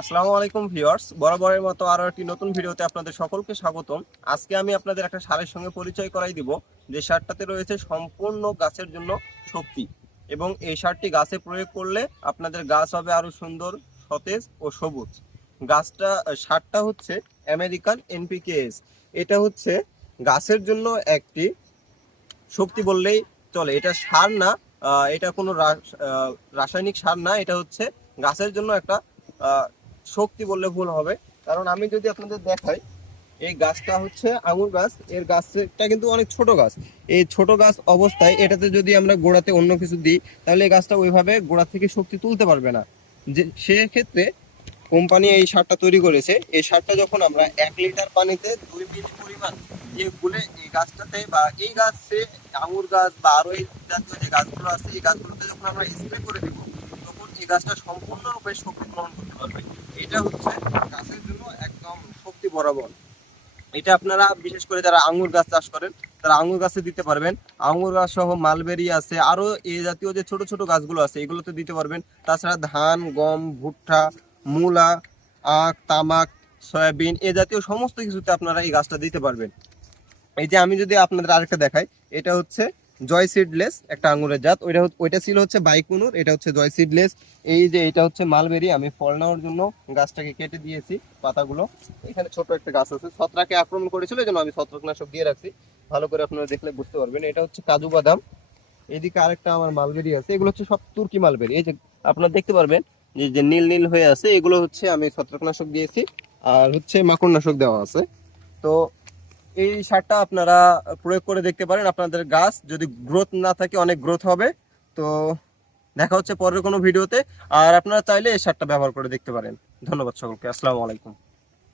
আসসালামু আলাইকুম ভিউয়ার্স, বরাবরের মতো আরো একটি নতুন ভিডিওতে আপনাদের সকলকে স্বাগতম। আজকে আমি আপনাদের একটা সারের সঙ্গে পরিচয় করাই দিব, যে সারটাতে রয়েছে সম্পূর্ণ গাছের জন্য শক্তি, এবং এই সারটি গাছে প্রয়োগ করলে আপনাদের গাছ হবে আরো সুন্দর, সতেজ ও সবুজ। সারটা হচ্ছে আমেরিকান এনপিকেএস। এটা হচ্ছে গাছের জন্য একটি শক্তি বললেই চলে। এটা সার না, এটা কোনো রাসায়নিক সার না, এটা হচ্ছে গাছের জন্য একটা শক্তি বললে ভুল হবে। কারণ আমি যদি আপনাদের দেখাই, এই গাছটা হচ্ছে আঙুর গাছ। এর গাছটা কিন্তু অনেক ছোট গাছ। এই ছোট গাছ অবস্থায় এটাতে যদি আমরা গোড়াতে অন্য কিছু দিই, তাহলে এই গাছটা ওইভাবে গোড়া থেকে শক্তি তুলতে পারবে না। যে সেক্ষেত্রে কোম্পানি এই সারটা তৈরি করেছে। এই সারটা যখন আমরা 1 লিটার পানিতে 2 মিলি পরিমাণ দিয়ে গুলে এই গাছটাতে বা এই গাছে, আঙুর গাছ বা আরো এই জাতীয় যে গাছগুলো আছে, এই গাছগুলোতে যখন আমরা স্প্রে করে দিব, তখন এই গাছটা সম্পূর্ণরূপে শক্তি গ্রহণ করতে পারবে। এটা হচ্ছে গাছের জন্য একদম শক্তি বরাবর। এটা আপনারা বিশেষ করে যারা আঙ্গুর গাছ চাষ করেন, তারা আঙ্গুর গাছে দিতে পারবেন। আঙ্গুর গাছ সহ মালবেরি আছে, আরো এই জাতীয় যে ছোট ছোট গাছগুলো আছে, এগুলোতে দিতে পারবেন। তাছাড়া ধান, গম, ভুট্টা, মূলা, আখ, তামাক, সয়াবিন এ জাতীয় সমস্ত কিছুতে আপনারা এই গাছটা দিতে পারবেন। এই যে আমি যদি আপনাদের আরেকটা দেখাই, এটা হচ্ছে জয় সিডলেস একটা আঙ্গুরের জাত। ওইটা ছিল হচ্ছে বাইকুনুর, এটা হচ্ছে জয় সিডলেস। এই যে এটা হচ্ছে মালবেরি। আমি ফল নেওয়ার জন্য গাছটাকে কেটে দিয়েছি পাতাগুলো। এখানে ছোট একটা গাছ আছে, ছত্রাকে আক্রমণ করেছিল, এই জন্য আমি ছত্রাকনাশক দিয়ে রাখছি। ভালো করে আপনারা দেখলে বুঝতে পারবেন। এটা হচ্ছে কাজু বাদাম। এইদিকে আরেকটা আমার মালবেরি আছে, এগুলো হচ্ছে সব তুর্কি মালবেরি। এই যে আপনারা দেখতে পারবেন যে যে নীল নীল হয়ে আছে, এগুলো হচ্ছে আমি ছত্রাকনাশক দিয়েছি, আর হচ্ছে মাকড়নাশক দেওয়া আছে। তো এই সারটা আপনারা প্রয়োগ করে দেখতে পারেন। আপনাদের গাছ যদি গ্রোথ না থাকে, অনেক গ্রোথ হবে। তো দেখা হচ্ছে পরের কোনো ভিডিওতে। আর আপনারা চাইলে এই সারটা ব্যবহার করে দেখতে পারেন। ধন্যবাদ সকলকে। আসসালামু আলাইকুম।